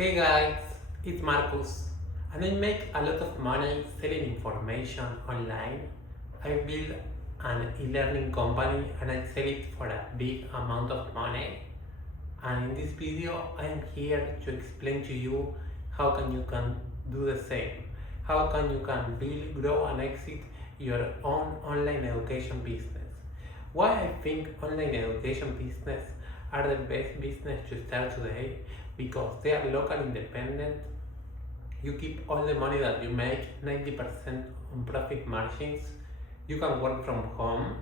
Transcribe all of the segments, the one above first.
Hey guys, it's Marcus, and I make a lot of money selling information online. I build an e-learning company and I sell it for a big amount of money. And in this video, I am here to explain to you how you can do the same. How you can build, grow, and exit your own online education business. Why I think online education business are the best business to start today? Because they are local independent. You keep all the money that you make, 90% on profit margins. You can work from home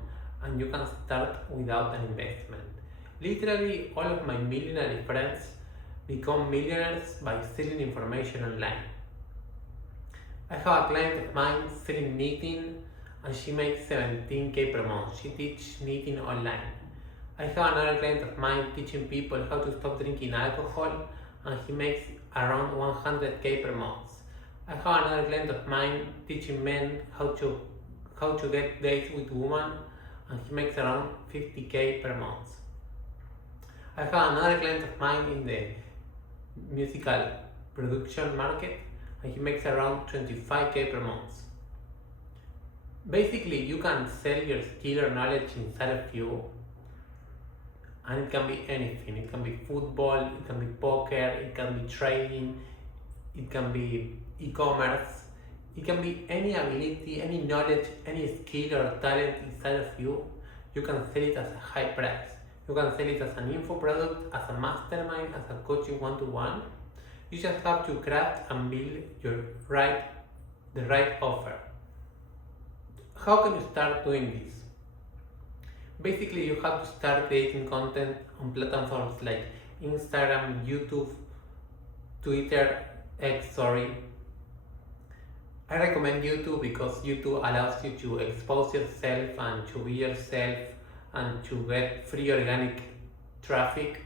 and you can start without an investment. Literally, all of my millionaire friends become millionaires by selling information online. I have a client of mine selling knitting and she makes 17k per month. She teaches knitting online. I have another client of mine teaching people how to stop drinking alcohol and he makes around 100k per month. I have another client of mine teaching men how to get dates with women and he makes around 50k per month. I have another client of mine in the musical production market and he makes around 25k per month. Basically, you can sell your skill or knowledge inside of you, and it can be anything. It can be football, it can be poker, it can be trading, it can be e-commerce, it can be any ability, any knowledge, any skill or talent inside of you. You can sell it as a high price. You can sell it as an info product, as a mastermind, as a coaching one-to-one. You just have to craft and build the right offer. How can you start doing this? Basically, you have to start creating content on platforms like Instagram, YouTube, Twitter, X. I recommend YouTube because YouTube allows you to expose yourself and to be yourself and to get free organic traffic.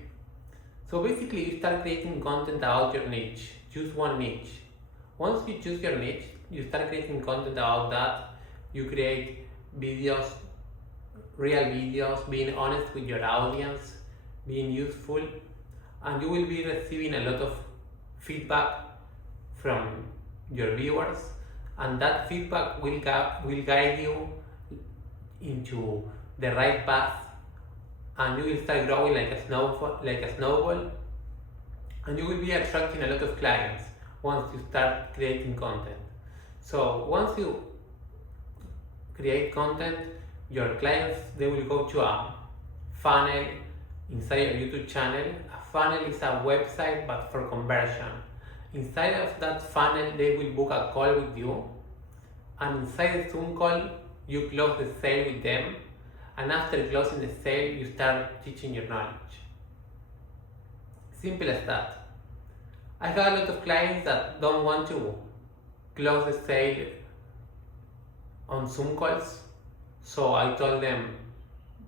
So basically, you start creating content about your niche. Choose one niche. Once you choose your niche, you start creating content about that. You create videos, real videos, being honest with your audience, being useful, and you will be receiving a lot of feedback from your viewers, and that feedback will guide you into the right path, and you will start growing like a snowball, and you will be attracting a lot of clients once you start creating content. So once you create content, your clients, they will go to a funnel inside your YouTube channel. A funnel is a website but for conversion. Inside of that funnel, they will book a call with you, and inside the Zoom call, you close the sale with them, and after closing the sale, you start teaching your knowledge. Simple as that. I have a lot of clients that don't want to close the sale on Zoom calls, so I told them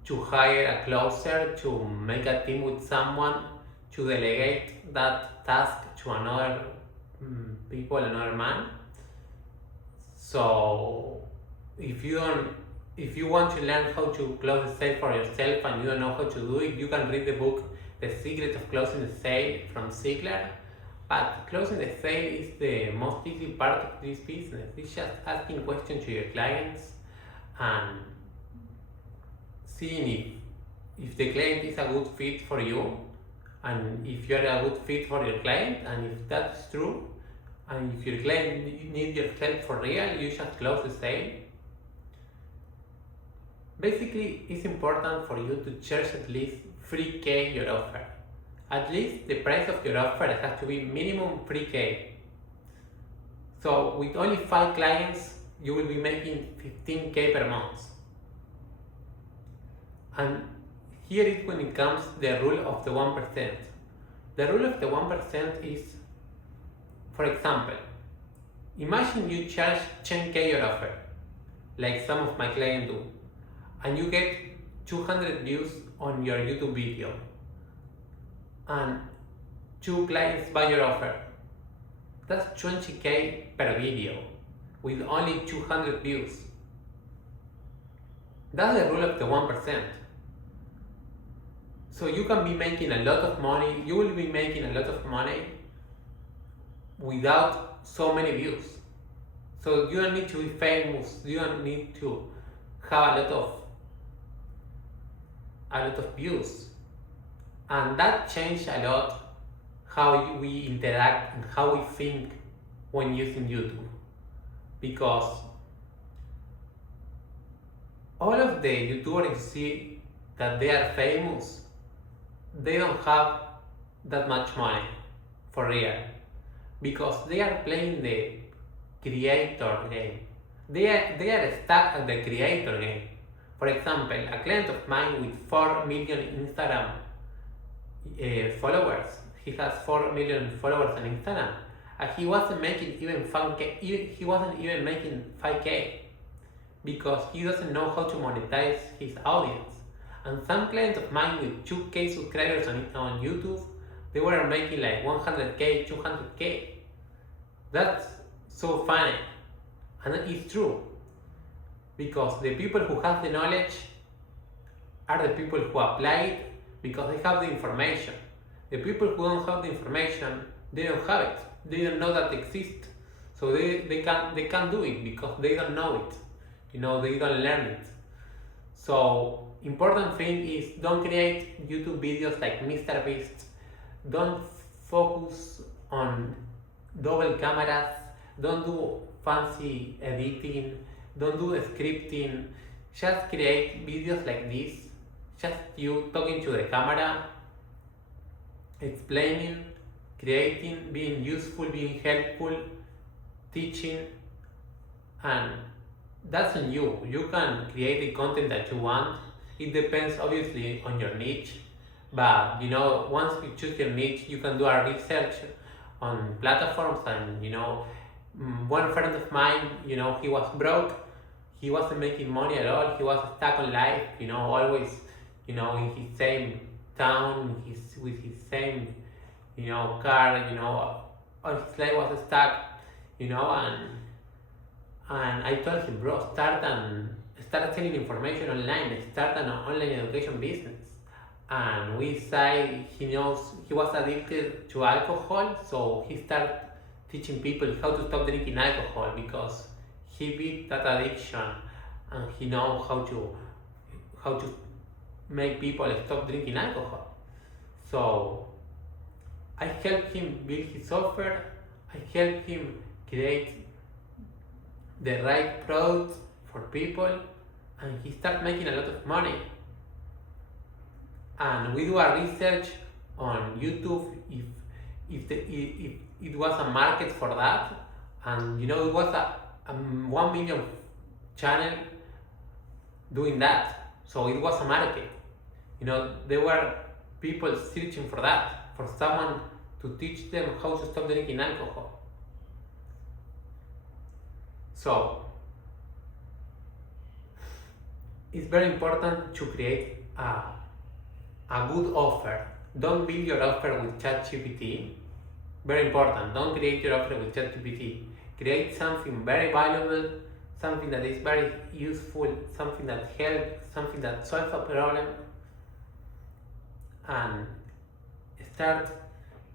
to hire a closer, to make a team with someone, to delegate that task to another another man. So if you want to learn how to close the sale for yourself and you don't know how to do it, you can read the book The Secret of Closing the Sale from Ziegler. But closing the sale is the most easy part of this business. It's just asking questions to your clients and seeing if the client is a good fit for you, and if you are a good fit for your client, and if that's true, and if your client needs your help for real, you just close the sale. Basically, it's important for you to charge at least 3k your offer. At least the price of your offer has to be minimum 3k. So with only 5 clients, you will be making 15k per month. And here is when it comes the rule of the 1%. The rule of the 1% is, for example, imagine you charge 10k your offer, like some of my clients do, and you get 200 views on your YouTube video, and 2 clients buy your offer. That's 20k per video with only 200 views. That's the rule of the 1%. So you can be making a lot of money, you will be making a lot of money without so many views. So you don't need to be famous, you don't need to have a lot of views. And that changed a lot how we interact and how we think when using YouTube. Because all of the YouTubers you see that they are famous, they don't have that much money for real. Because they are playing the creator game. They are stuck at the creator game. For example, a client of mine with 4 million Instagram followers, he has 4 million followers on Instagram, and he wasn't making even 5K, he wasn't even making 5K because he doesn't know how to monetize his audience. And some clients of mine with 2K subscribers on YouTube, they were making like 100K, 200K. That's so funny, and it's true, because the people who have the knowledge are the people who apply it because they have the information. The people who don't have the information, they don't have it. They don't know that it exists. So they can't do it because they don't know it. They don't learn it. So important thing is, don't create YouTube videos like Mr. Beast. Don't focus on double cameras. Don't do fancy editing. Don't do scripting. Just create videos like this. Just you talking to the camera, explaining, creating, being useful, being helpful, teaching, and that's on you. You can create the content that you want. It depends obviously on your niche, but once you choose your niche, you can do a research on platforms. And one friend of mine, he was broke, he wasn't making money at all, he was stuck on life, always in his same town, with his same car, all his life was stuck, and I told him, bro, start selling information online, start an online education business. And we say he was addicted to alcohol, so he started teaching people how to stop drinking alcohol because he beat that addiction, and he knows how to make people stop drinking alcohol. So I helped him build his software, I helped him create the right product for people, and he started making a lot of money. And we do a research on YouTube if it was a market for that, and it was a 1 million channel doing that, so it was a market. There were people searching for that, for someone to teach them how to stop drinking alcohol. So it's very important to create a good offer. Don't build your offer with ChatGPT. Very important. Don't create your offer with ChatGPT. Create something very valuable, something that is very useful, something that helps, something that solves a problem, and start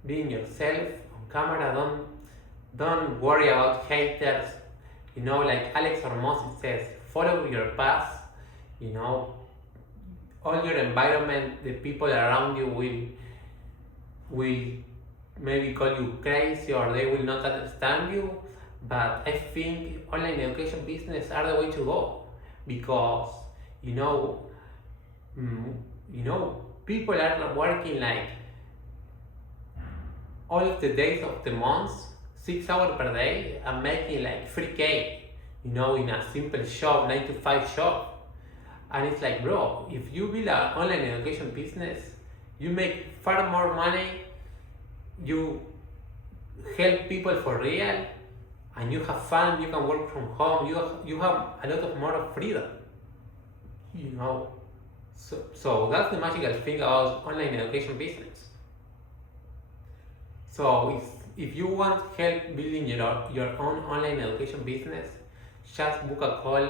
being yourself on camera. Don't worry about haters. Like Alex Hormozzi says, follow your path. All your environment, the people around you will maybe call you crazy, or they will not understand you. But I think online education business are the way to go, because people are working like all of the days of the month, 6 hours per day, and making like 3K, in a simple shop, 9 to 5 shop. And it's like, bro, if you build an online education business, you make far more money, you help people for real, and you have fun, you can work from home, you have a lot of more freedom. So that's the magical thing about online education business. So if you want help building your own online education business, just book a call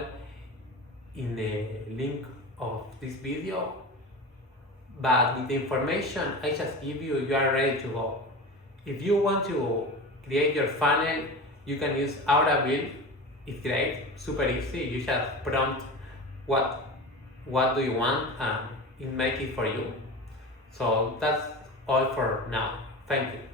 in the link of this video. But with the information I just give you, you are ready to go. If you want to create your funnel. You can use Aura Build. It's great, super easy. You just prompt what do you want and it make it for you. So that's all for now. Thank you.